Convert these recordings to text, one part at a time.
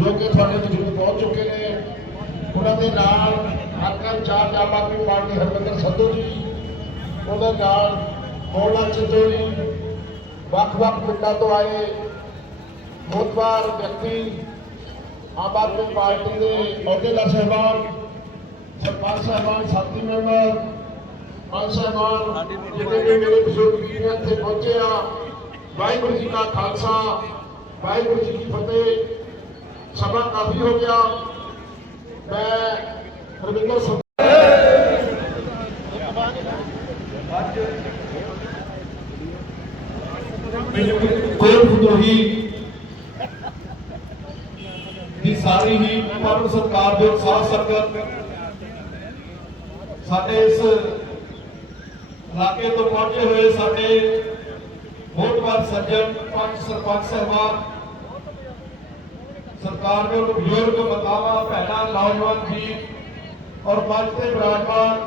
ਜੋ ਕਿ ਤੁਹਾਡੇ ਬਜ਼ੁਰਗ ਪਹੁੰਚ ਚੁੱਕੇ ਨੇ ਉਹਨਾਂ ਦੇ ਨਾਲ ਆਕਾ ਚਾਰ ਜਾਮਾ ਵੀ ਪਾਰਟੀ ਹਰਮੰਦਰ ਸੰਧੂ ਜੀ ਉਹਨਾਂ ਨਾਲ ਹੋਲਾ ਚਿੱਤੋ ਜੀ ਵੱਖ-ਵੱਖ ਪਿੰਡਾਂ ਤੋਂ ਆਏ ਮੋਤਵਾਰ ਵਿਅਕਤੀ ਆਮ ਆਦਮੀ ਪਾਰਟੀ ਦੇ ਦਾ ਸਹਿਬਾਨ ਸਰਪੰਚ ਸਹਿਬਾਨ ਸਾਥੀ ਮੈਂਬਰ ਪੰਚ ਸਹਿਬਾਨ ਜਿਹੜੇ ਵੀ ਮੇਰੇ ਬਜ਼ੁਰਗ ਵੀਰ ਇੱਥੇ ਪਹੁੰਚੇ ਆ ਵਾਹਿਗੁਰੂ ਜੀ ਕਾ ਖਾਲਸਾ ਵਾਹਿਗੁਰੂ ਜੀ ਕੀ ਫਤਿਹ ਸਭਾ ਕਾਫੀ ਹੋ ਗਿਆ ਮੈਂ ਰਵਿੰਦਰ ਸਿੰਘ ਕੋਲਪੁਰਹੀ ਦੀ ਸਾਰੀ ਹੀ ਪਰਮ ਸਰਕਾਰ ਦੇ ਸਾਹ ਸਰਕਤ ਸਾਡੇ ਇਸ ਇਲਾਕੇ ਤੋਂ ਪਹੁੰਚੇ ਹੋਏ ਸਾਡੇ ਬਹੁਤ ਵਾਰ ਸੱਜਣ ਪੰਜ ਸਰਪੰਚ ਸਹਿਬਾਨ ਸਰਕਾਰ ਦੇ ਬਜ਼ੁਰਗ ਮਤਾਵਾ ਭੈਣਾ ਨੌਜਵਾਨ ਜੀ ਔਰ ਪੰਜ ਤੇ ਬਰਾਜਮਾਨ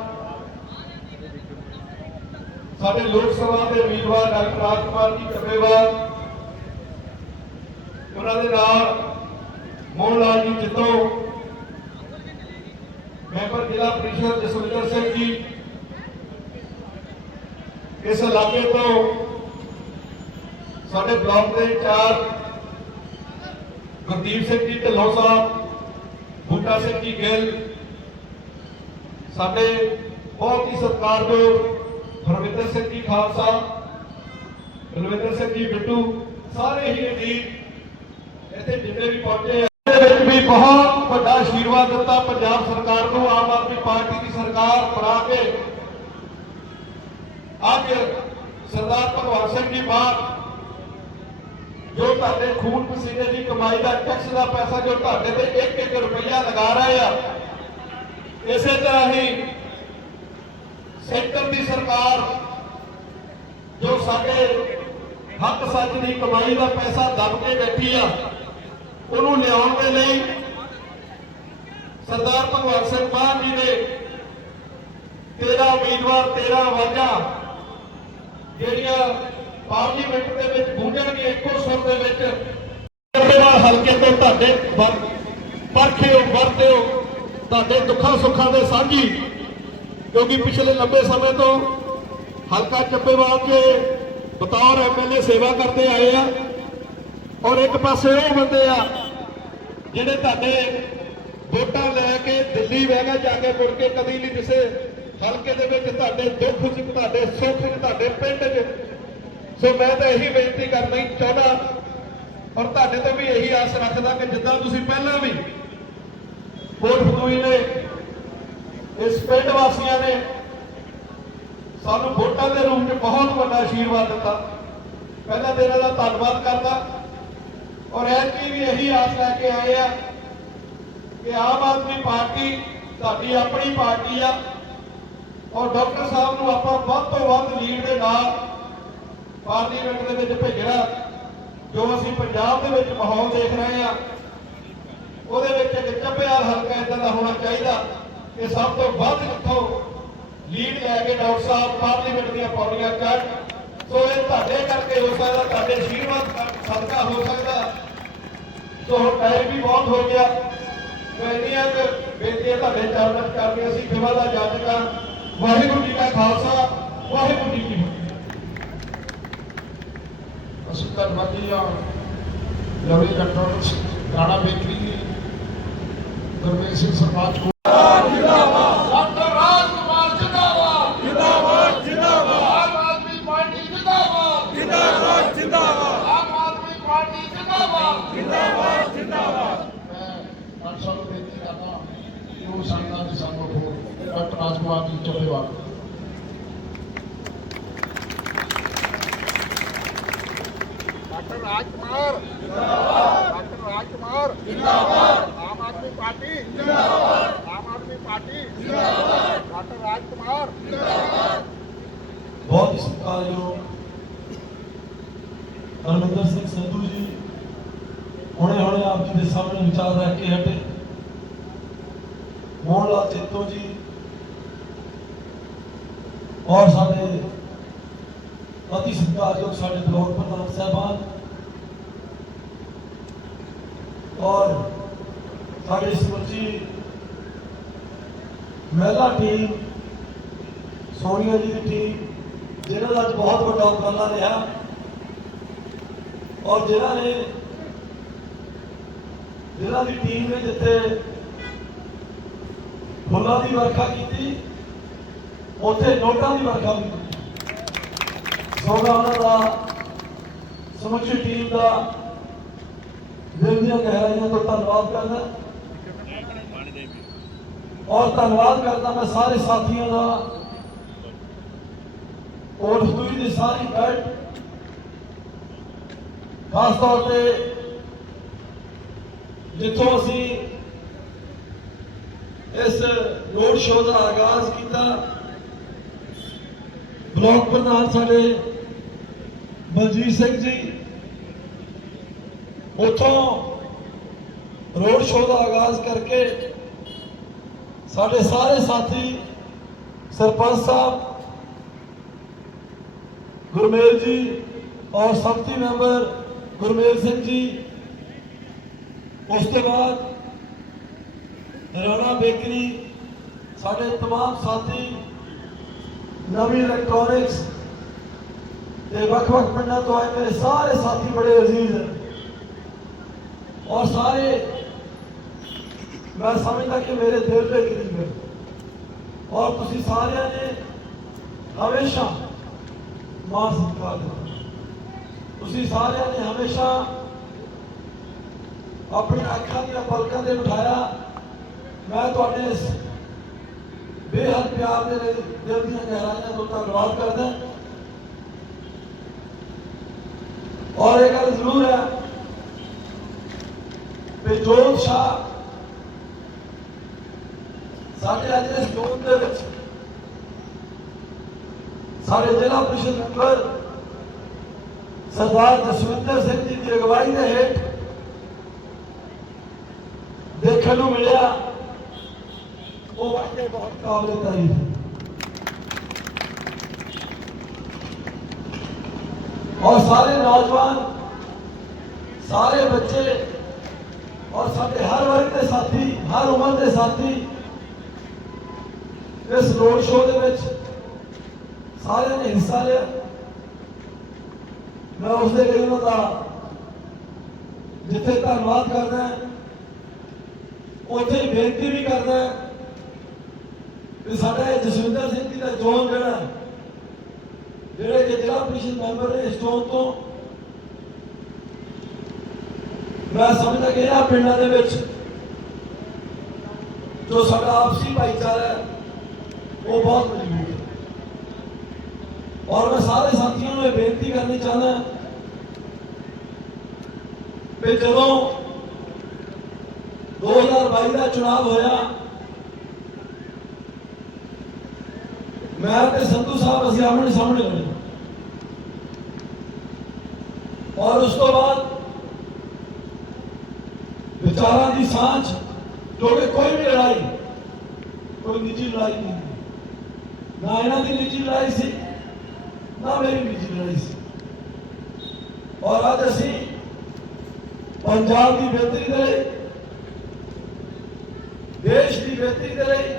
ਸਾਡੇ ਲੋਕ ਸਭਾ ਦੇ ਉਮੀਦਵਾਰ ਡਾਕਟਰ ਆਤਮਾਨ ਜੀ ਕੱਬੇਵਾਲ ਉਹਨਾਂ ਦੇ ਨਾਲ ਮੋਹਨ ਲਾਲ ਜੀ ਜਿੱਤੋ ਮੈਂਬਰ ਜ਼ਿਲ੍ਹਾ ਪ੍ਰੀਸ਼ਦ ਜਸਵਿੰਦਰ ਸਿੰਘ ਜੀ ਇਸ ਇਲਾਕੇ ਤੋਂ ਸਾਡੇ ਬਲਾਕ ਦੇ ਚਾਰ ਗੁਰਦੀਪ ਸਿੰਘ ਜੀ ਢਿੱਲੋਂ ਸਾਹਿਬ ਬੂਟਾ ਸਿੰਘ ਜੀ ਗਿੱਲ ਸਾਡੇ ਬਹੁਤ ਹੀ ਸਤਿਕਾਰਯੋਗ ਹਰਵਿੰਦਰ ਸਿੰਘ ਜੀ ਖਾਲਸਾ ਬਲਵਿੰਦਰ ਸਿੰਘ ਜੀ ਬਿੱਟੂ ਸਾਰੇ ਹੀ ਅਜੀਤ ਇੱਥੇ ਜਿੰਨੇ ਵੀ ਪਹੁੰਚੇ ਦੇ ਵਿੱਚ ਵੀ ਬਹੁਤ ਵੱਡਾ ਆਸ਼ੀਰਵਾਦ ਦਿੱਤਾ ਪੰਜਾਬ ਸਰਕਾਰ ਨੂੰ ਆਮ ਆਦਮੀ ਪਾਰਟੀ ਦੀ ਸਰਕਾਰ ਬਣਾ ਅੱਜ ਸਰਦਾਰ ਭਗਵਾਨ ਸਿੰਘ ਜੀ ਬਾਅਦ ਤੁਹਾਡੇ ਖੂਨ ਪਸੀਨੇ ਦੀ ਕਮਾਈ ਦਾ ਟੈਕਸ ਦਾ ਪੈਸਾ ਜੋ ਤੁਹਾਡੇ ਤੇ 1 ਇੱਕ ਰੁਪਈਆ ਲਗਾ ਰਹੇ ਆ ਇਸੇ ਤਰ੍ਹਾਂ ਹੀ ਸੈਂਟਰ ਦੀ ਸਰਕਾਰ ਜੋ ਸਾਡੇ ਹੱਕ ਸੱਚ ਦੀ ਕਮਾਈ ਦਾ ਪੈਸਾ ਦੱਬ ਕੇ ਬੈਠੀ ਆ ਉਹਨੂੰ ਲਿਆਉਣ ਦੇ ਲਈ ਸਰਦਾਰ ਭਗਵੰਤ ਸਿੰਘ ਮਾਨ ਜੀ ਨੇ 13 ਉਮੀਦਵਾਰ 13 ਵਾਜਾਂ ਜਿਹੜੀਆਂ ਪਾਰਲੀਮੈਂਟ ਦੇ ਵਿੱਚ ਗੂੰਜਣਗੇ ਇੱਕੋ ਸੁਰ ਦੇ ਵਿੱਚ ਦੇ ਨਾਲ ਹਲਕੇ ਤੋਂ ਤੁਹਾਡੇ ਪਰਖਿਓ ਵਰਤਿਓ ਤੁਹਾਡੇ ਦੁੱਖਾਂ ਸੁੱਖਾਂ ਦੇ ਸਾਂਝੀ ਕਿਉਂਕਿ ਪਿਛਲੇ ਲੰਬੇ ਸਮੇਂ ਤੋਂ ਹਲਕਾ ਚੱਪੇਵਾਲ ਕੇ ਬਤੌਰ ਐਮਐਲਏ ਸੇਵਾ ਕਰਦੇ ਆਏ ਆ ਔਰ ਇੱਕ ਪਾਸੇ ਉਹ ਬੰਦੇ ਆ ਜਿਹੜੇ ਤੁਹਾਡੇ ਵੋਟਾਂ ਲੈ ਕੇ ਦਿੱਲੀ ਵਹਿਗਾ ਜਾ ਕੇ ਮੁੜ ਕੇ ਕਦੀ ਨਹੀਂ ਕਿਸੇ ਹਲਕੇ ਦੇ ਵਿੱਚ ਤੁਹਾਡੇ ਦੁੱਖ 'ਚ ਤੁਹਾਡੇ ਸੁੱਖ 'ਚ ਤੁਹਾਡੇ ਪਿੰਡ 'ਚ ਸੋ ਮੈਂ ਤਾਂ ਇਹੀ ਬੇਨਤੀ ਕਰਨੀ ਚਾਹਦਾ ਔਰ ਤੁਹਾਡੇ ਤੋਂ ਵੀ ਇਹੀ ਆਸ ਰੱਖਦਾ ਕਿ ਜਿੱਦਾਂ ਤੁਸੀਂ ਪਹਿਲਾਂ ਵੀ ਕੋਟ ਫਤੂਈ ਨੇ ਇਸ ਪਿੰਡ ਵਾਸੀਆਂ ਨੇ ਸਾਨੂੰ ਵੋਟਾਂ ਦੇ ਰੂਪ ਵਿੱਚ ਬਹੁਤ ਵੱਡਾ ਆਸ਼ੀਰਵਾਦ ਦਿੱਤਾ ਪਹਿਲਾਂ ਦਿਨਾਂ ਦਾ ਧੰਨਵਾਦ ਕਰਦਾ ਔਰ ਐਤਕੀ ਵੀ ਇਹੀ ਆਸ ਲੈ ਕੇ ਆਏ ਆ ਕਿ ਆਮ ਆਦਮੀ ਪਾਰਟੀ ਤੁਹਾਡੀ ਆਪਣੀ ਪਾਰਟੀ ਆ ਔਰ ਡਾਕਟਰ ਸਾਹਿਬ ਨੂੰ ਆਪਾਂ ਵੱਧ ਤੋਂ ਵੱਧ ਲੀਡ ਦੇ ਨਾਲ ਪਾਰਲੀਮੈਂਟ ਦੇ ਵਿੱਚ ਭੇਜਣਾ ਜੋ ਅਸੀਂ ਪੰਜਾਬ ਦੇ ਵਿੱਚ ਮਾਹੌਲ ਦੇਖ ਰਹੇ ਆ ਉਹਦੇ ਵਿੱਚ ਇੱਕ ਚੱਪਿਆਲ ਹਲਕਾ ਇਦਾਂ ਦਾ ਹੋਣਾ ਚਾਹੀਦਾ ਕਿ ਸਭ ਤੋਂ ਵੱਧ ਜਿੱਥੋਂ ਲੀਡ ਲੈ ਕੇ ਡਾਕਟਰ ਸਾਹਿਬ ਪਾਰਲੀਮੈਂਟ ਦੀਆਂ ਪੌੜੀਆਂ ਚੜ੍ਹ ਸੋ ਇਹ ਤੁਹਾਡੇ ਕਰਕੇ ਹੋ ਸਕਦਾ ਤੁਹਾਡੇ ਸ਼ੀਰਵਾਦ ਸਦਕਾ ਹੋ ਸਕਦਾ ਸੋ ਹੁਣ ਟਾਈਮ ਵੀ ਬਹੁਤ ਹੋ ਗਿਆ ਮੈਨੀਆਂ ਤੇ ਬੇਤੀਆ ਤੁਹਾਡੇ ਚਰਨ ਕਰਦੇ ਅਸੀਂ ਸੀ ਖਿਮਾ ਦਾ ਜੱਜ ਕਾ ਵਾਹਿਗੁਰੂ ਜੀ ਦਾ ਖਾਲਸਾ ਵਾਹਿਗੁਰੂ ਜੀ ਕੀ ਫਤਿਹ ਅਸੀਂ ਤਾਂ ਧੰਨਵਾਦੀ ਆ lovely electronics Rana bakery Gurmesh Singh sarpanch ਵਜੋਂ ਹਰਮਿੰਦਰ ਸਿੰਘ ਸੰਧੂ ਜੀ ਹੁਣੇ ਹੁਣੇ ਆਪ ਜੀ ਦੇ ਸਾਹਮਣੇ ਵਿਚਾਰ ਰੱਖ ਕੇ ਹਟੇ ਮੋਹਲਾ ਚੇਤੋ ਜੀ ਔਰ ਸਾਡੇ ਅਤੀ ਜੋ ਸਾਡੇ ਬਲੋਕ ਪ੍ਰਧਾਨ ਸਾਹਿਬਾਨ ਔਰ ਸਾਡੇ ਸਮੁੱਚੀ ਮਹਿਲਾ ਟੀਮ ਉਪਰਾਲਾ ਰਿਹਾ ਔਰ ਜਿਹੜਾ ਨੇ ਜਿਹੜਾ ਦੀ ਟੀਮ ਨੇ ਜਿੱਥੇ ਫੁੱਲਾਂ ਦੀ ਵਰਖਾ ਕੀਤੀ ਉੱਥੇ ਨੋਟਾਂ ਦੀ ਵਰਖਾ ਵੀ ਸੋਗਾ ਉਹਨਾਂ ਦਾ ਸਮੁੱਚੀ ਟੀਮ ਦਾ ਦਿਲ ਦੀਆਂ ਗਹਿਰਾਈਆਂ ਤੋਂ ਧੰਨਵਾਦ ਕਰਦਾ ਔਰ ਧੰਨਵਾਦ ਕਰਦਾ ਮੈਂ ਸਾਰੇ ਸਾਥੀਆਂ ਦਾ ਤੋਂ ਦੀ ਸਾਰੀ ਬੈਠ ਖਾਸ ਤੌਰ ਤੇ ਜਿੱਥੋਂ ਅਸੀਂ ਇਸ ਰੋਡ ਸ਼ੋਅ ਦਾ ਆਗਾਜ਼ ਕੀਤਾ ਬਲੌਕ ਪ੍ਰਧਾਨ ਸਾਡੇ ਬਲਜੀਤ ਸਿੰਘ ਜੀ ਉਥੋਂ ਰੋਡ ਸ਼ੋਅ ਦਾ ਆਗਾਜ਼ ਕਰਕੇ ਸਾਡੇ ਸਾਰੇ ਸਾਥੀ ਸਰਪੰਚ ਸਾਹਿਬ ਗੁਰਮੇਲ ਜੀ ਔਰ ਸੰਮਤੀ ਮੈਂਬਰ ਗੁਰਮੇਲ ਸਿੰਘ ਜੀ ਉਸ ਤੋਂ ਬਾਅਦ ਰਾਣਾ ਬੇਕਰੀ ਸਾਡੇ तमाम ਸਾਥੀ ਨਵੀਂ ਇਲੈਕਟ੍ਰੋਨਿਕਸ ਤੇ ਵੱਖ-ਵੱਖ ਪਿੰਡਾਂ ਤੋਂ ਆਏ ਮੇਰੇ ਸਾਰੇ ਸਾਥੀ ਬੜੇ ਅਜ਼ੀਜ਼ ਹਨ ਔਰ ਸਾਰੇ ਮੈਂ ਸਮਝਦਾ ਕਿ ਮੇਰੇ ਦਿਲ ਦੇ ਕਰੀਬ ਹੈ ਔਰ ਤੁਸੀਂ ਸਾਰਿਆਂ ਨੇ ਹਮੇਸ਼ਾ ਮਾਨ ਸਤਿਕਾਰ ਤੁਸੀਂ ਸਾਰਿਆਂ ਨੇ ਹਮੇਸ਼ਾ ਆਪਣੀ ਅੱਖਾਂ ਦੀਆਂ ਪਲਕਾਂ ਤੇ ਉਠਾਇਆ ਮੈਂ ਤੁਹਾਡੇ ਇਸ ਬੇਹੱਦ ਪਿਆਰ ਦੇ ਦਿਲ ਦੀਆਂ ਗਹਿਰਾਈਆਂ ਤੋਂ ਧੰਨਵਾਦ ਕਰਦਾ ਔਰ ਇਹ ਗੱਲ ਜ਼ਰੂਰ ਹੈ ਕਿ ਜੋਤ ਸ਼ਾਹ ਸਾਡੇ ਅੱਜ ਇਸ ਜੋਤ ਦੇ ਵਿੱਚ ਸਾਡੇ ਜ਼ਿਲ੍ਹਾ ਪ੍ਰੀਸ਼ਦ ਮੈਂਬਰ ਸਰਦਾਰ ਜਸਵਿੰਦਰ ਸਿੰਘ ਜੀ ਦੀ ਅਗਵਾਈ ਦੇ ਹੇਠ ਦੇਖਣ ਨੂੰ ਮਿਲਿਆ ਉਹ ਵਾਕਿਆ ਬਹੁਤ ਕਾਬਲੇ ਤਾਰੀਫ ਔਰ ਸਾਰੇ ਨੌਜਵਾਨ ਸਾਰੇ ਬੱਚੇ ਔਰ ਸਾਡੇ ਹਰ ਵਰਗ ਦੇ ਸਾਥੀ ਹਰ ਉਮਰ ਦੇ ਸਾਥੀ ਇਸ ਰੋਡ ਸ਼ੋਅ ਦੇ ਵਿੱਚ ਸਾਰਿਆਂ ਨੇ ਹਿੱਸਾ ਲਿਆ ਮੈਂ ਉਸ ਦੇ ਲਈ ਉਹਨਾਂ ਦਾ ਜਿੱਥੇ ਧੰਨਵਾਦ ਕਰਦਾ ਉੱਥੇ ਬੇਨਤੀ ਵੀ ਕਰਦਾ ਕਿ ਸਾਡਾ ਇਹ ਜਸਵਿੰਦਰ ਸਿੰਘ ਜੀ ਦਾ ਜੋਨ ਜਿਹੜਾ ਜਿਹੜੇ ਕਿ ਜ਼ਿਲ੍ਹਾ ਪ੍ਰੀਸ਼ਦ ਮੈਂਬਰ ਨੇ ਇਸ ਤੋਂ ਮੈਂ ਸਮਝਦਾ ਕਿ ਇਹ ਪਿੰਡਾਂ ਦੇ ਵਿੱਚ ਜੋ ਸਾਡਾ ਆਪਸੀ ਭਾਈਚਾਰਾ ਉਹ ਬਹੁਤ ਮਜ਼ਬੂਤ ਔਰ ਮੈਂ ਸਾਰੇ ਸਾਥੀਆਂ ਨੂੰ ਇਹ ਬੇਨਤੀ ਕਰਨੀ ਚਾਹੁੰਦਾ ਕਿ ਜਦੋਂ 2022 ਦਾ ਚੋਣ ਹੋਇਆ ਮੈਂ ਤੇ ਸੰਧੂ ਸਾਹਿਬ ਅਸੀਂ ਆਪਣੇ ਸਾਹਮਣੇ ਹੋਏ ਔਰ ਉਸ ਤੋਂ ਬਾਅਦ ਵਿਚਾਰਾਂ ਦੀ ਸਾਂਝ ਜੋ ਕਿ ਕੋਈ ਵੀ ਲੜਾਈ ਕੋਈ ਨਿੱਜੀ ਲੜਾਈ ਨਹੀਂ ਨਾ ਇਹਨਾਂ ਦੀ ਨਿੱਜੀ ਲੜਾਈ ਸੀ ਨਾ ਮੇਰੀ ਵਿਜੀਲੈਂਸ ਔਰ ਅੱਜ ਅਸੀਂ ਪੰਜਾਬ ਦੀ ਬਿਹਤਰੀ ਦੇ ਲਈ ਦੇਸ਼ ਦੀ ਬਿਹਤਰੀ ਦੇ ਲਈ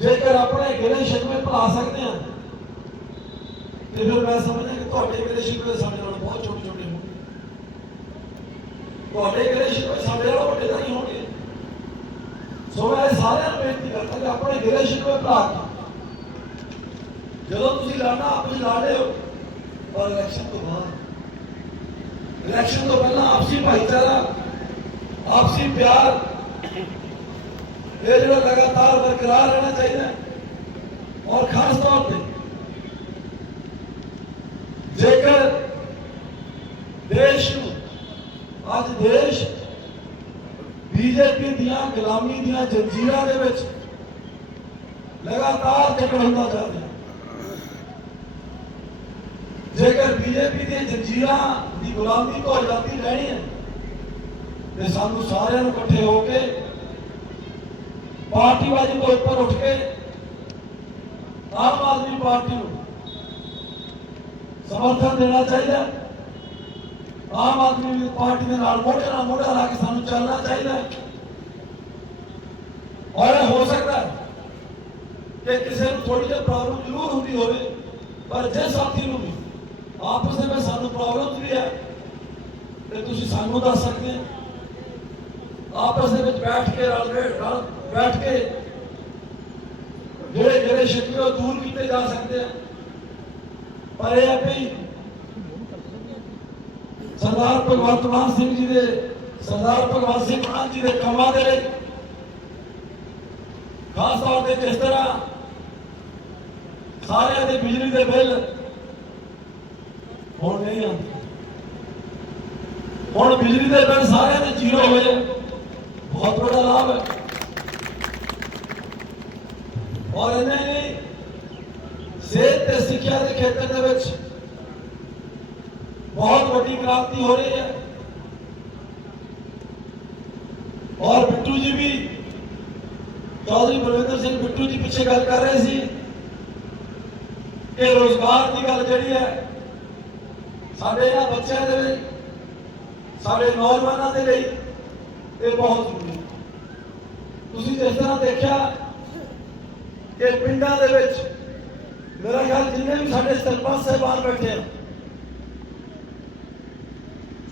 ਜੇਕਰ ਆਪਣੇ ਗਿਲੇ ਸ਼ਿਕਵੇ ਭੁਲਾ ਸਕਦੇ ਹਾਂ ਤੇ ਫਿਰ ਮੈਂ ਸਮਝਦਾ ਕਿ ਤੁਹਾਡੇ ਗਿਲੇ ਸ਼ਿਕਵੇ ਸਾਡੇ ਨਾਲ ਬਹੁਤ ਛੋਟੇ ਛੋਟੇ ਹੋਣਗੇ ਤੁਹਾਡੇ ਗਿਲੇ ਸ਼ਿਕਵੇ ਸਾਡੇ ਨਾਲ ਵੱਡੇ ਨਹੀਂ ਹੋਣਗੇ ਸੋ ਮੈਂ ਸਾਰਿਆਂ ਨੂੰ ਬੇਨਤੀ ਕਰਦਾ ਕਿ ਆਪਣੇ ਗਿਲੇ ਸ਼ਿਕਵੇ ਭੁਲਾ ਕੇ ਜਦੋਂ ਤੁਸੀਂ ਲੜਨਾ ਆਪਸ ਲੜ ਰਹੇ ਹੋ ਪਰ ਇਲੈਕਸ਼ਨ ਤੋਂ ਬਾਅਦ ਇਲੈਕਸ਼ਨ ਤੋਂ ਪਹਿਲਾਂ ਆਪਸੀ ਭਾਈਚਾਰਾ ਆਪਸੀ ਪਿਆਰ ਇਹ ਜਿਹੜਾ ਲਗਾਤਾਰ ਬਰਕਰਾਰ ਰਹਿਣਾ ਚਾਹੀਦਾ ਔਰ ਖਾਸ ਤੌਰ ਤੇ ਜੇਕਰ ਦੇਸ਼ ਨੂੰ ਅੱਜ ਦੇਸ਼ ਬੀਜੇਪੀ ਦੀਆਂ ਗੁਲਾਮੀ ਦੀਆਂ ਜੰਜੀਰਾਂ ਦੇ ਵਿੱਚ ਲਗਾਤਾਰ ਜਕੜ ਹੁੰਦਾ ਜਾ ਰਿਹਾ ਜੇਕਰ ਬੀਜੇਪੀ ਦੀਆਂ ਜੰਜੀਰਾਂ ਦੀ ਗੁਲਾਮੀ ਤੋਂ ਆਜ਼ਾਦੀ ਲੈਣੀ ਹੈ ਤੇ ਸਾਨੂੰ ਸਾਰਿਆਂ ਨੂੰ ਇਕੱਠੇ ਹੋ ਕੇ ਪਾਰਟੀ ਵਾਜੀ ਤੋਂ ਉੱਪਰ ਉੱਠ ਕੇ ਆਮ ਆਦਮੀ ਪਾਰਟੀ ਨੂੰ ਸਮਰਥਨ ਦੇਣਾ ਚਾਹੀਦਾ ਆਮ ਆਦਮੀ ਪਾਰਟੀ ਦੇ ਨਾਲ ਮੋਢੇ ਨਾਲ ਮੋਢਾ ਲਾ ਕੇ ਸਾਨੂੰ ਚੱਲਣਾ ਚਾਹੀਦਾ ਔਰ ਹੋ ਸਕਦਾ ਕਿ ਕਿਸੇ ਨੂੰ ਥੋੜੀ ਜਿਹੀ ਪ੍ਰੋਬਲਮ ਜ਼ਰੂਰ ਹੁੰਦੀ ਹੋਵੇ ਪਰ ਜੇ ਸਾਥੀ ਨੂੰ ਵੀ ਆਪਸ ਦੇ ਵਿੱਚ ਸਾਨੂੰ ਪ੍ਰੋਬਲਮ ਵੀ ਹੈ ਤੇ ਤੁਸੀਂ ਸਾਨੂੰ ਦੱਸ ਸਕਦੇ ਹੋ ਆਪਸ ਦੇ ਵਿੱਚ ਬੈਠ ਕੇ ਰਲ ਰਲ ਬੈਠ ਕੇ ਜਿਹੜੇ ਜਿਹੜੇ ਸ਼ਕਤੀਆਂ ਦੂਰ ਕੀਤੇ ਜਾ ਸਕਦੇ ਆ ਪਰ ਇਹ ਆ ਵੀ ਸਰਦਾਰ ਭਗਵੰਤ ਮਾਨ ਸਿੰਘ ਜੀ ਦੇ ਸਰਦਾਰ ਭਗਵੰਤ ਸਿੰਘ ਮਾਨ ਜੀ ਦੇ ਕੰਮਾਂ ਦੇ ਲਈ ਖਾਸ ਤੌਰ ਤੇ ਜਿਸ ਤਰ੍ਹਾਂ ਸਾਰਿਆਂ ਦੇ ਬਿਜਲੀ ਦੇ ਬਿੱਲ ਹੁਣ ਨਹੀਂ ਆਉਂਦੀ ਹੁਣ ਬਿਜਲੀ ਦੇ ਬਿੱਲ ਸਾਰਿਆਂ ਦੇ ਜ਼ੀਰੋ ਹੋ ਗਏ ਬਹੁਤ ਵੱਡਾ ਲਾਭ ਹੈ ਔਰ ਇਹਨੇ ਸਿਹਤ ਤੇ ਸਿੱਖਿਆ ਦੇ ਖੇਤਰ ਦੇ ਵਿੱਚ ਬਹੁਤ ਵੱਡੀ ਕ੍ਰਾਂਤੀ ਹੋ ਰਹੀ ਹੈ ਔਰ ਬਿੱਟੂ ਜੀ ਵੀ ਚੌਧਰੀ ਬਲਵਿੰਦਰ ਸਿੰਘ ਬਿੱਟੂ ਜੀ ਪਿੱਛੇ ਗੱਲ ਕਰ ਰਹੇ ਸੀ ਕਿ ਰੋਜ਼ਗਾਰ ਦੀ ਗੱਲ ਜਿਹੜੀ ਹੈ ਸਾਡੇ ਇਹਨਾਂ ਬੱਚਿਆਂ ਦੇ ਲਈ ਸਾਡੇ ਨੌਜਵਾਨਾਂ ਦੇ ਲਈ ਇਹ ਬਹੁਤ ਜ਼ਰੂਰੀ ਤੁਸੀਂ ਜਿਸ ਤਰ੍ਹਾਂ ਦੇਖਿਆ ਕਿ ਪਿੰਡਾਂ ਦੇ ਵਿੱਚ ਮੇਰਾ ਖਿਆਲ ਜਿੰਨੇ ਵੀ ਸਾਡੇ ਸਰਪੰਚ ਸਾਹਿਬਾਨ ਬੈਠੇ ਆ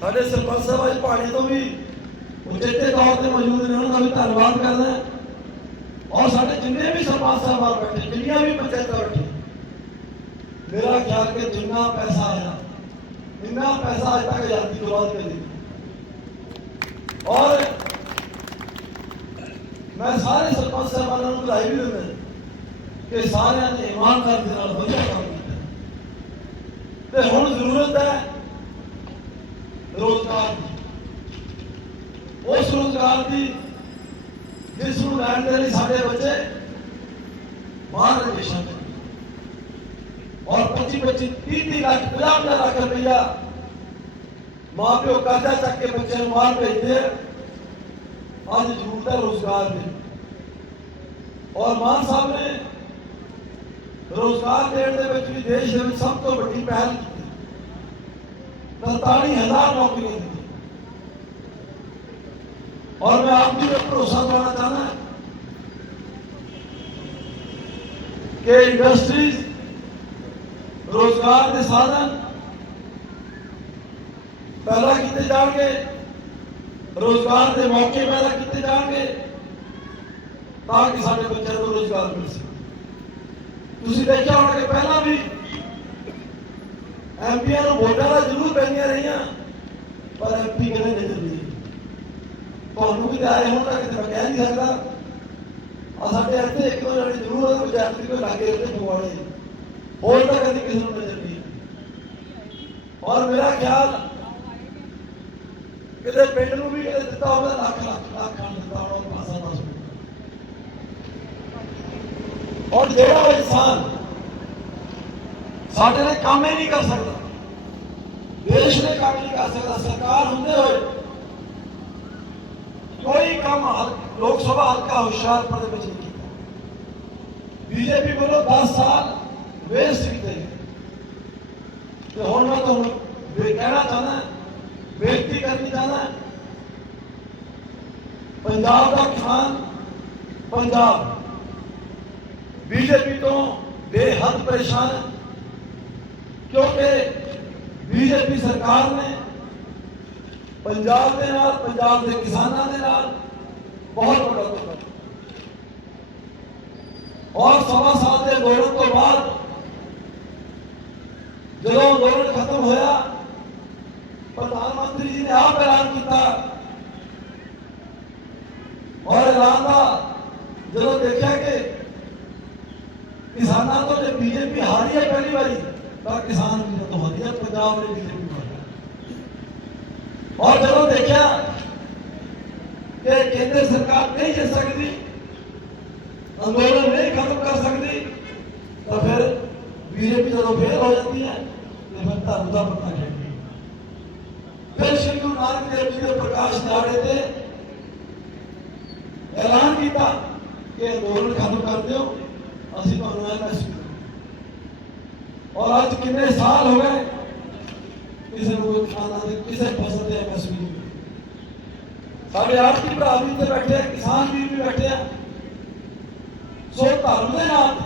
ਸਾਡੇ ਸਰਪੰਚ ਸਾਹਿਬ ਅੱਜ ਪਾਣੀ ਤੋਂ ਵੀ ਉਚੇਤੇ ਤੌਰ ਤੇ ਮੌਜੂਦ ਨੇ ਉਹਨਾਂ ਦਾ ਵੀ ਧੰਨਵਾਦ ਕਰਦਾ ਔਰ ਸਾਡੇ ਜਿੰਨੇ ਵੀ ਸਰਪੰਚ ਸਾਹਿਬਾਨ ਬੈਠੇ ਜਿੰਨੀਆਂ ਵੀ ਪੰਚਾਇਤਾਂ ਬੈਠੀਆਂ ਮੇਰਾ ਖਿਆਲ ਕਿ ਜਿੰਨਾ ਪੈਸਾ ਆਇਆ ਇੰਨਾ ਪੈਸਾ ਅੱਜ ਤੱਕ ਆਜ਼ਾਦੀ ਤੋਂ ਬਾਅਦ ਕਦੇ ਔਰ ਮੈਂ ਸਾਰੇ ਸਰਪੰਚ ਸਾਹਿਬਾਨਾਂ ਨੂੰ ਵਧਾਈ ਵੀ ਦਿੰਦਾ ਕਿ ਸਾਰਿਆਂ ਨੇ ਇਮਾਨਦਾਰ ਦੇ ਨਾਲ ਵਧੀਆ ਕੰਮ ਕੀਤਾ ਤੇ ਹੁਣ ਜ਼ਰੂਰਤ ਹੈ ਰੋਜ਼ਗਾਰ ਦੀ ਉਸ ਰੋਜ਼ਗਾਰ ਦੀ ਜਿਸ ਨੂੰ ਲੈਣ ਦੇ ਲਈ ਸਾਡੇ ਬੱਚੇ ਬਾਹਰ ਦੇਸ਼ਾਂ ਵਿੱਚ ਔਰ 25 25 30 30 ਲੱਖ 50 ਲੱਖ ਰੁਪਇਆ ਮਾਂ ਪਿਓ ਕਰਜ਼ਾ ਚੱਕ ਕੇ ਬੱਚੇ ਨੂੰ ਮਾਰ ਭੇਜਦੇ ਅੱਜ ਜ਼ਰੂਰਤ ਹੈ ਰੋਜ਼ਗਾਰ ਦੇ ਔਰ ਮਾਂ ਸਾਹਿਬ ਨੇ ਰੋਜ਼ਗਾਰ ਦੇਣ ਦੇ ਵਿੱਚ ਵੀ ਦੇਸ਼ ਵਿੱਚ ਸਭ ਤੋਂ ਵੱਡੀ ਪਹਿਲ ਕੀਤੀ 43000 ਨੌਕਰੀਆਂ ਦਿੱਤੀ ਔਰ ਮੈਂ ਆਪ ਜੀ ਨੂੰ ਭਰੋਸਾ ਦਿਵਾਉਣਾ ਚਾਹੁੰਦਾ ਕਿ ਇੰਡਸਟਰੀ ਰੋਜ਼ਗਾਰ ਦੇ ਸਾਧਨ ਪਹਿਲਾਂ ਕੀਤੇ ਜਾਣਗੇ ਰੋਜ਼ਗਾਰ ਦੇ ਮੌਕੇ ਪੈਦਾ ਕੀਤੇ ਜਾਣਗੇ ਤਾਂ ਕਿ ਸਾਡੇ ਬੱਚਿਆਂ ਨੂੰ ਰੋਜ਼ਗਾਰ ਮਿਲ ਸਕੇ ਤੁਸੀਂ ਦੇਖਿਆ ਹੋਣਾ ਕਿ ਪਹਿਲਾਂ ਵੀ ਐਮਪੀਆਂ ਨੂੰ ਵੋਟਾਂ ਦਾ ਜ਼ਰੂਰ ਪੈਂਦੀਆਂ ਰਹੀਆਂ ਪਰ ਐਮਪੀ ਕਦੇ ਨਜ਼ਰ ਨਹੀਂ ਤੁਹਾਨੂੰ ਵੀ ਦਾਇਰੇ ਹੋਣਾ ਕਿਤੇ ਮੈਂ ਕਹਿ ਨਹੀਂ ਸਕਦਾ ਆ ਸਾਡੇ ਇੱਥੇ ਇੱਕ ਵਾਰ ਜ਼ਰੂਰ ਉਹ ਜਾਤਰੀ ਕੋ ਕੋਈ ਲਾਗੇ ਰਹਿੰਦੇ ਹੋਰ ਤਾਂ ਕਦੀ ਕਿਸੇ ਨੂੰ ਨਜ਼ਰ ਨਹੀਂ ਔਰ ਮੇਰਾ ਖਿਆਲ ਕਿਤੇ ਪਿੰਡ ਨੂੰ ਵੀ ਕਿਤੇ ਦਿੱਤਾ ਹੋਵੇ ਲੱਖ ਲੱਖ ਲੱਖ ਦਿੱਤਾ ਹੋਣਾ ਪਾਸਾ ਪਾਸ ਔਰ ਜਿਹੜਾ ਇਨਸਾਨ ਸਾਡੇ ਨੇ ਕੰਮ ਹੀ ਨਹੀਂ ਕਰ ਸਕਦਾ ਦੇਸ਼ ਦੇ ਕੰਮ ਨਹੀਂ ਕਰ ਸਕਦਾ ਸਰਕਾਰ ਹੁੰਦੇ ਹੋਏ ਕੋਈ ਕੰਮ ਲੋਕ ਸਭਾ ਹਲਕਾ ਹੁਸ਼ਿਆਰਪੁਰ ਦੇ ਵਿੱਚ ਨਹੀਂ ਕੀਤਾ ਬੀਜੇਪੀ ਵੱਲੋਂ 10 ਸਾਲ ਵੇਸਟ ਕੀਤਾ ਤੇ ਹੁਣ ਮੈਂ ਤੁਹਾਨੂੰ ਵੀ ਕਹਿਣਾ ਚਾਹੁੰਦਾ ਬੇਨਤੀ ਕਰਨੀ ਚਾਹਨਾ ਪੰਜਾਬ ਦਾ ਖਾਨ ਪੰਜਾਬ ਬੀਜੇਪੀ ਤੋਂ ਬੇਹੱਦ ਪਰੇਸ਼ਾਨ ਕਿਉਂਕਿ ਬੀਜੇਪੀ ਸਰਕਾਰ ਨੇ ਪੰਜਾਬ ਦੇ ਨਾਲ ਪੰਜਾਬ ਦੇ ਕਿਸਾਨਾਂ ਦੇ ਨਾਲ ਬਹੁਤ ਵੱਡਾ ਧੋਖਾ ਔਰ ਸਵਾ ਸਾਲ ਦੇ ਦੌਰ ਤੋਂ ਬਾਅਦ ਜਦੋਂ ਅੰਦੋਲਨ ਖਤਮ ਹੋਇਆ ਪ੍ਰਧਾਨ ਮੰਤਰੀ ਜੀ ਨੇ ਆਪ ਐਲਾਨ ਕੀਤਾ ਔਰ ਲਾਂਦਾ ਜਦੋਂ ਦੇਖਿਆ ਕਿ ਕਿਸਾਨਾਂ ਤੋਂ ਜੇ ਬੀਜੇਪੀ ਹਾਰੀ ਹੈ ਪਹਿਲੀ ਵਾਰੀ ਤਾਂ ਕਿਸਾਨ ਵੀ ਤਾਂ ਹਾਰੀ ਹੈ ਪੰਜਾਬ ਨੇ ਬੀਜੇਪੀ ਹਾਰੀ ਔਰ ਜਦੋਂ ਦੇਖਿਆ ਕਿ ਕੇਂਦਰ ਸਰਕਾਰ ਨਹੀਂ ਜਿੱਤ ਸਕਦੀ ਅੰਦੋਲਨ ਨਹੀਂ ਖਤਮ ਕਰ ਸਕਦੀ ਤਾਂ ਫਿਰ ਬੀਜੇਪੀ ਜਦੋਂ ਫੇਲ ਹੋ ਜਾਂਦੀ ਹੈ ਧਰਮ ਦਾ ਪਤਾ ਹੈ ਫਿਰ ਸ਼੍ਰੀ ਗੁਰੂ ਨਾਨਕ ਦੇਵ ਜੀ ਦੇ ਪ੍ਰਕਾਸ਼ ਦਾੜੇ ਤੇ ਐਲਾਨ ਕੀਤਾ ਕਿ ਅੰਦੋਲਨ ਖਤਮ ਕਰ ਦਿਓ ਅਸੀਂ ਤੁਹਾਨੂੰ ਐਨ ਐਸ ਔਰ ਅੱਜ ਕਿੰਨੇ ਸਾਲ ਹੋ ਗਏ ਕਿਸੇ ਨੂੰ ਖਾਣਾ ਦੇ ਕਿਸੇ ਫਸਲ ਦੇ ਐਸ ਸਾਡੇ ਸਾਡੇ ਦੀ ਭਰਾ ਵੀ ਤੇ ਬੈਠੇ ਕਿਸਾਨ ਵੀ ਵੀ ਬੈਠੇ ਆ ਸੋ ਧਰਮ ਦੇ ਨਾਮ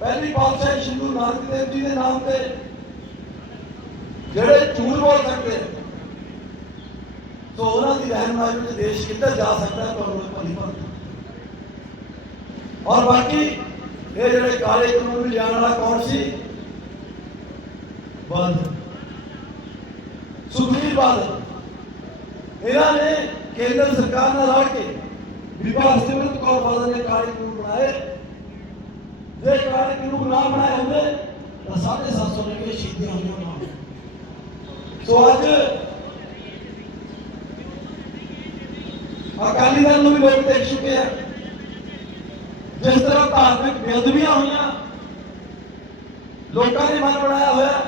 ਪਹਿਲੀ ਬਾਤ ਹੈ ਸ਼੍ਰੀ ਗੁਰੂ ਨਾਨਕ ਦੇਵ ਜੀ ਦੇ ਨਾਮ ਤੇ ਜਿਹੜੇ ਝੂਠ ਬੋਲ ਸਕਦੇ ਸੋ ਉਹਨਾਂ ਦੀ ਰਹਿਨਮਾਈ ਵਿੱਚ ਦੇਸ਼ ਕਿੱਧਰ ਜਾ ਸਕਦਾ ਹੈ ਤੁਹਾਨੂੰ ਇਹ ਭਲੀ ਭਾਂਤੀ ਔਰ ਬਾਕੀ ਇਹ ਜਿਹੜੇ ਕਾਲੇ ਕਾਨੂੰਨ ਵੀ ਲਿਆਉਣ ਵਾਲਾ ਕੌਣ ਸੀ ਬੰਦ ਸੁਖਬੀਰ ਬਾਦਲ ਇਹਨਾਂ ਨੇ ਕੇਂਦਰ ਸਰਕਾਰ ਨਾਲ ਰਲ ਕੇ ਵਿਭਾ ਸਿਮਰਤ ਕੌਰ ਬਾਦਲ ਨੇ ਕਾਲੇ ਕਾਨੂੰਨ ਬਣਾਏ ਜੇ ਕਾਲੇ ਕਾਨੂੰਨ ਨਾ ਬਣਾਏ ਹੁੰਦੇ ਤਾਂ 750 ਰੁਪਏ ਸ਼ਹੀਦੀਆਂ ਹੋਈਆਂ ਨਾ ਸੋ ਅੱਜ ਅਕਾਲੀ ਦਲ ਨੂੰ ਵੀ ਲੋਕ ਦੇਖ ਚੁੱਕੇ ਆ ਜਿਸ ਤਰ੍ਹਾਂ ਧਾਰਮਿਕ ਬੇਅਦਬੀਆਂ ਹੋਈਆਂ ਲੋਕਾਂ ਨੇ ਮਨ ਬਣਾਇਆ ਹੋਇਆ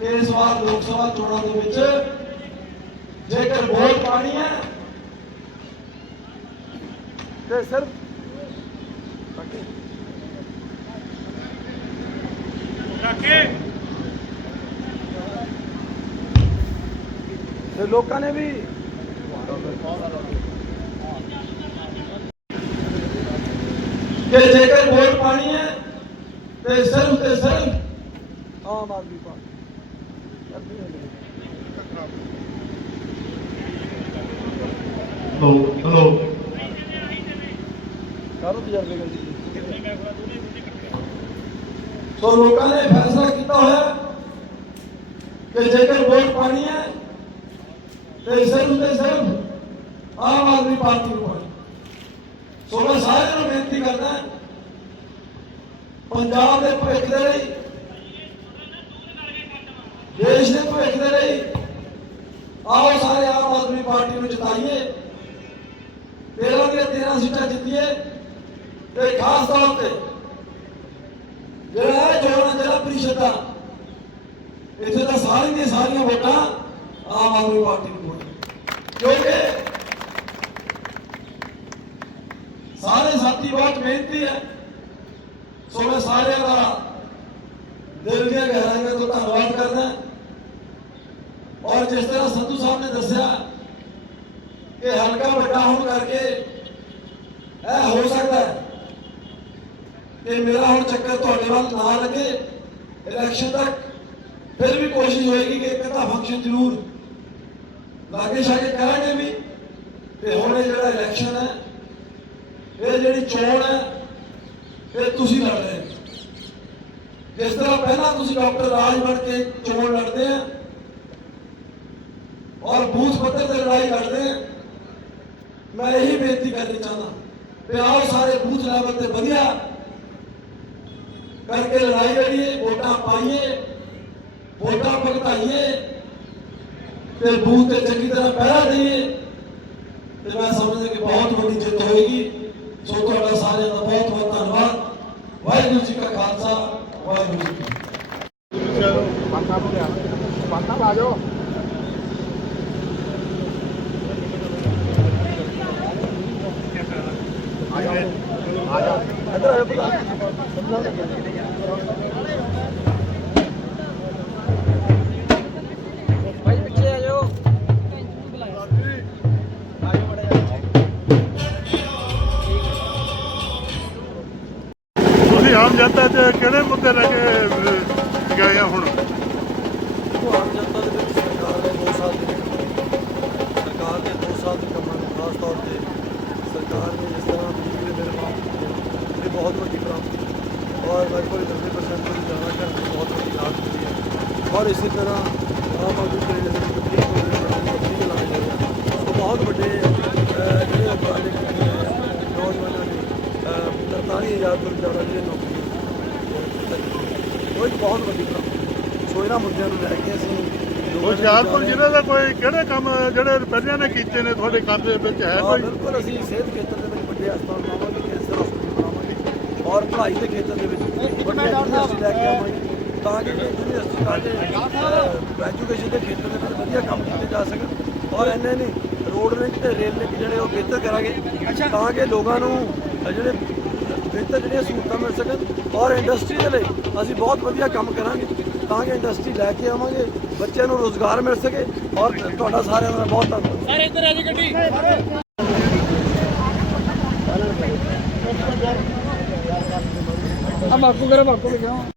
ਤੇ ਇਸ ਵਾਰ ਲੋਕ ਸਭਾ ਚੋਣਾਂ ਦੇ ਵਿੱਚ ਜੇਕਰ ਵੋਟ ਪਾਣੀ ਹੈ ਤੇ ਸਿਰਫ ਰਾਕੇ ਤੇ ਲੋਕਾਂ ਨੇ ਵੀ ਕਿ ਜੇਕਰ ਵੋਟ ਪਾਣੀ ਹੈ ਤੇ ਸਿਰਫ ਤੇ ਸਿਰਫ Aam Aadmi party hello hello ਕਰੋ ਤਜਰਬੇ ਸੋ ਲੋਕਾਂ ਨੇ ਫੈਸਲਾ ਕੀਤਾ ਹੋਇਆ ਕਿ ਜੇਕਰ ਵੋਟ ਪਾਣੀ ਹੈ ਤੇ ਇਸੇ ਨੂੰ ਤੇ ਸਿਰਫ ਆਮ ਆਦਮੀ ਪਾਰਟੀ ਨੂੰ ਪਾਈ ਸੋ ਮੈਂ ਸਾਰਿਆਂ ਨੂੰ ਬੇਨਤੀ ਕਰਦਾ ਪੰਜਾਬ ਦੇ ਭਵਿੱਖ ਦੇ ਲਈ ਦੇਸ਼ ਦੇ ਭਵਿੱਖ ਦੇ ਲਈ ਆਓ ਸਾਰੇ ਆਮ ਆਦਮੀ ਪਾਰਟੀ ਨੂੰ ਜਿਤਾਈਏ ਤੇਰਾ ਦੇ 13 ਸੀਟਾਂ ਜਿੱਤੀਏ ਤੇ ਖਾਸ ਤੌਰ ਤੇ ਜਿਹੜਾ ਜੋਨ ਜਿਹੜਾ ਜ਼ਿਲ੍ਹਾ ਪ੍ਰੀਸ਼ਦ ਦਾ ਇੱਥੇ ਤਾਂ ਸਾਰੀਆਂ ਦੀਆਂ ਸਾਰੀਆਂ ਵੋਟਾਂ ਆਮ ਆਦਮੀ ਪਾਰਟੀ ਕਿਉਂਕਿ ਸਾਰੇ ਸਾਥੀ ਬਹੁਤ ਮਿਹਨਤੀ ਹੈ ਸੋ ਮੈਂ ਸਾਰਿਆਂ ਦਾ ਦਿਲ ਦੀਆਂ ਗਹਿਰਾਈਆਂ ਤੋਂ ਧੰਨਵਾਦ ਕਰਦਾ ਔਰ ਜਿਸ ਤਰ੍ਹਾਂ ਸੰਧੂ ਸਾਹਿਬ ਨੇ ਦੱਸਿਆ ਕਿ ਹਲਕਾ ਵੱਡਾ ਹੋਣ ਕਰਕੇ ਇਹ ਹੋ ਸਕਦਾ ਹੈ ਕਿ ਮੇਰਾ ਹੁਣ ਚੱਕਰ ਤੁਹਾਡੇ ਵੱਲ ਨਾ ਲੱਗੇ ਇਲੈਕਸ਼ਨ ਤੱਕ ਫਿਰ ਵੀ ਕੋਸ਼ਿਸ਼ ਹੋਏਗੀ ਕਿ ਇੱਕ ਅੱਧਾ ਫੰਕਸ਼ਨ ਜ਼ਰੂਰ ਨਾਗੇਸ਼ਾਹੀ ਕਰਾਂਗੇ ਵੀ ਤੇ ਹੁਣ ਇਹ ਜਿਹੜਾ ਇਲੈਕਸ਼ਨ ਹੈ ਇਹ ਜਿਹੜੀ ਚੋਣ ਹੈ ਇਹ ਤੁਸੀਂ ਲੜ ਰਹੇ ਜਿਸ ਤਰ੍ਹਾਂ ਪਹਿਲਾਂ ਤੁਸੀਂ ਡਾਕਟਰ ਰਾਜ ਬਣ ਕੇ ਚੋਣ ਲੜਦੇ ਆ ਔਰ ਬੂਥ ਪੱਤਰ ਤੇ ਲੜਾਈ ਲੜਦੇ ਆ ਮੈਂ ਇਹੀ ਬੇਨਤੀ ਕਰਨੀ ਚਾਹੁੰਦਾ ਤੇ ਆਓ ਸਾਰੇ ਬੂਥ ਲੈਵਲ ਤੇ ਵਧੀਆ ਕਰਕੇ ਲੜਾਈ ਲੜੀਏ ਵੋਟਾਂ ਪਾਈਏ ਵੋਟਾਂ ਭਗਤਾਈਏ ਤੇ ਬੂਥ ਤੇ ਚੰਗੀ ਤਰ੍ਹਾਂ ਪਹਿਰਾ ਦੇਈਏ ਤੇ ਮੈਂ ਸਮਝਦਾ ਕਿ ਬਹੁਤ ਵੱਡੀ ਜਿੱਤ ਹੋਏਗੀ ਸੋ ਤੁਹਾਡਾ ਸਾਰਿਆਂ ਦਾ ਬਹੁਤ ਬਹੁਤ ਧੰਨਵਾਦ ਵਾਹਿਗੁਰੂ ਜੀ ਕਾ ਖਾਲਸਾ ਵਾਹਿਗੁਰੂ ਜੀ ਕੀ ਫਤਿਹ ਪਾਤਾ ਆ ਜਾਓ ਆ ਜਾਓ ਇਧਰ ਆਓ ਉਹ ਤੇ ਲੈ ਕੇ ਗਏ ਆ ਹੁਣ ਆਮ ਦੇ 2 ਸਾਲ ਦੇ ਸਰਕਾਰ 2 ਸਾਲ ਨੂੰ ਖਾਸ ਤੌਰ ਤੇ ਸਰਕਾਰ ਨੇ ਤਰ੍ਹਾਂ ਦੇ ਬਹੁਤ ਵੱਡੀ ਪ੍ਰਾਪਤੀ ਔਰ ਤੋਂ ਬਹੁਤ ਵੱਡੀ ਹੈ ਔਰ ਇਸੇ ਤਰ੍ਹਾਂ ਆਮ ਆਦਮੀ ਦੇ ਬਹੁਤ ਵੱਡੇ ਜਿਹੜੇ ਉਪਰਾਲੇ ਦੇ ਨੌਜਵਾਨਾਂ ਨੇ 43000 ਤੋਂ ਜ਼ਿਆਦਾ ਉਹ ਇੱਕ ਬਹੁਤ ਵੱਡੀ ਗੱਲ ਸੋ ਇਹਨਾਂ ਮੁੱਦਿਆਂ ਨੂੰ ਲੈ ਕੇ ਅਸੀਂ ਹੁਸ਼ਿਆਰਪੁਰ ਜ਼ਿਲ੍ਹੇ ਦਾ ਕੋਈ ਕਿਹੜੇ ਕੰਮ ਜਿਹੜੇ ਪਹਿਲਾਂ ਨੇ ਕੀਤੇ ਨੇ ਤੁਹਾਡੇ ਕੰਮ ਦੇ ਵਿੱਚ ਹੈ ਕੋਈ ਬਿਲਕੁਲ ਅਸੀਂ ਸਿਹਤ ਖੇਤਰ ਦੇ ਵਿੱਚ ਵੱਡੇ ਹਸਪਤਾਲ ਬਣਾਵਾਂਗੇ ਕੈਂਸਰ ਹਸਪਤਾਲ ਬਣਾਵਾਂਗੇ ਔਰ ਪੜ੍ਹਾਈ ਦੇ ਖੇਤਰ ਦੇ ਵਿੱਚ ਵੱਡੇ ਹਸਪਤਾਲ ਲੈ ਕੇ ਆਵਾਂਗੇ ਤਾਂ ਕਿ ਜਿਹੜੇ ਹਸਪਤਾਲ ਦੇ ਐਜੂਕੇਸ਼ਨ ਦੇ ਖੇਤਰ ਦੇ ਵਿੱਚ ਵਧੀਆ ਕੰਮ ਕੀਤੇ ਜਾ ਸਕਣ ਔਰ ਐਨੇ ਨੇ ਰੋਡ ਨੇ ਤੇ ਰੇਲ ਲਿੰਕ ਜਿਹੜੇ ਉਹ ਬਿਹਤਰ ਕਰਾਂਗੇ ਤਾਂ ਕਿ ਲੋਕਾਂ ਨੂੰ ਜਿਹੜੇ ਬਿਹਤਰ ਜਿਹੜੀਆਂ ਸਹੂਲਤਾਂ ਮਿਲ ਸਕਣ ਔਰ ਇੰਡਸਟਰੀ ਦੇ ਲਈ ਅਸੀਂ ਬਹੁਤ ਵਧੀਆ ਕੰਮ ਕਰਾਂਗੇ ਤਾਂ ਕਿ ਇੰਡਸਟਰੀ ਲੈ ਕੇ ਆਵਾਂਗੇ ਬੱਚਿਆਂ ਨੂੰ ਰੋਜ਼ਗਾਰ ਮਿਲ ਸਕੇ ਔਰ ਤੁਹਾਡਾ ਸਾਰਿਆਂ ਦਾ ਬਹੁਤ ਧੰਨਵਾਦ ਸਰ ਇੱਧਰ ਆ ਜੀ ਗੱਡੀ ਆ ਬਾਕੂ ਕਰੋ ਬਾਕੂ ਲਿਖਿਆ